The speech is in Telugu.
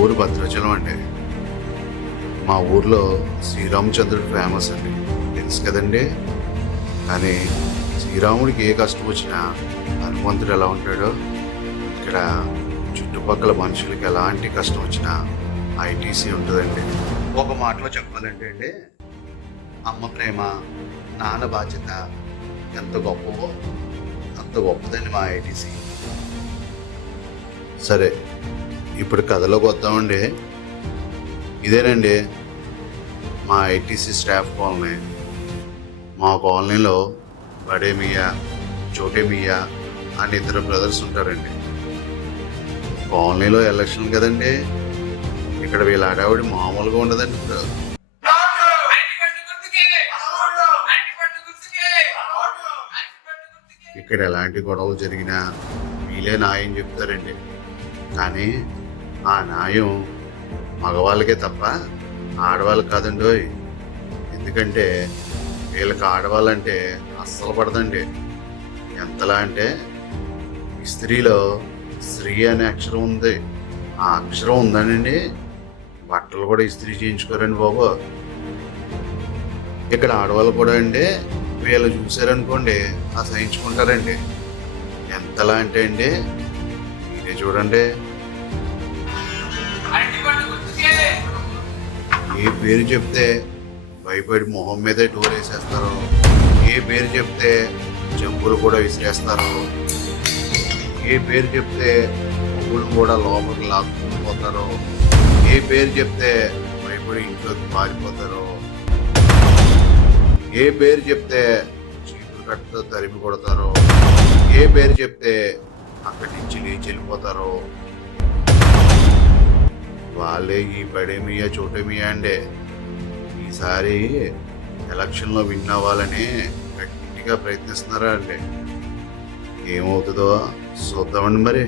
ఊరు భద్రాచలం అండి. మా ఊర్లో శ్రీరామచంద్రుడు ఫేమస్ అండి, తెలుసు కదండి. కానీ శ్రీరాముడికి ఏ కష్టం వచ్చినా హనుమంతుడు ఎలా ఉంటాడో ఇక్కడ చుట్టుపక్కల మనుషులకి ఎలాంటి కష్టం వచ్చినా ఐటీసీ ఉంటుందండి. ఒక మాటలో చెప్పాలంటే అండి, అమ్మ ప్రేమ నాన్న బాధ్యత ఎంత గొప్పవో అంత గొప్పదండి మా ఐటీసీ. సరే, ఇప్పుడు కథలోకి వద్దామండి. ఇదేనండి మా ఐటీసీ స్టాఫ్ కాలనీ. మా కాలనీలో బడే మియా, చోటే మియా అని ఇద్దరు బ్రదర్స్ ఉంటారండి. కాలనీలో ఎలక్షన్ కదండి, ఇక్కడ వీళ్ళ ఆడావిడి మామూలుగా ఉండదండి. ఇప్పుడు ఇక్కడ ఎలాంటి గొడవలు జరిగినా వీళ్ళే న్యాయం చెప్తారండి. కానీ ఆ న్యాయం మగవాళ్ళకే తప్ప ఆడవాళ్ళకి కాదండి. ఎందుకంటే వీళ్ళకి ఆడవాళ్ళంటే అస్సలు పడదండి. ఎంతలా అంటే స్త్రీలో స్త్రీ అనే అక్షరం ఉంది. ఆ అక్షరం ఉందనండి బట్టలు కూడా ఇస్త్రీ చేయించుకోరండి బాబు. ఇక్కడ ఆడవాళ్ళు కూడా అండి వీళ్ళు చూసారనుకోండి అసహించుకుంటారండి. ఎంతలా అంటే అండి మీరే చూడండి, ఏ పేరు చెప్తే భయపడి మొహం మీదే డోర్ వేసేస్తారు, ఏ పేరు చెప్తే చెంపులు కూడా విసిరేస్తారు, ఏ పేరు చెప్తే పువ్వులు కూడా లోపలికి లాక్కుపోతారు, ఏ పేరు చెప్తే భయపడి ఇంట్లోకి పారిపోతారు, ఏ పేరు చెప్తే చీపురు కట్టతో తరిమి కొడతారు, ఏ పేరు చెప్తే అక్కడి నుంచి లేచి వెళ్ళిపోతారు. వాళ్ళే ఈ బడేమియా చోటేమియా అండి. ఈసారి ఎలక్షన్లో విన్ అవ్వాలని గట్టిగా ప్రయత్నిస్తున్నారా అండి. ఏమవుతుందో చూద్దామండి మరి.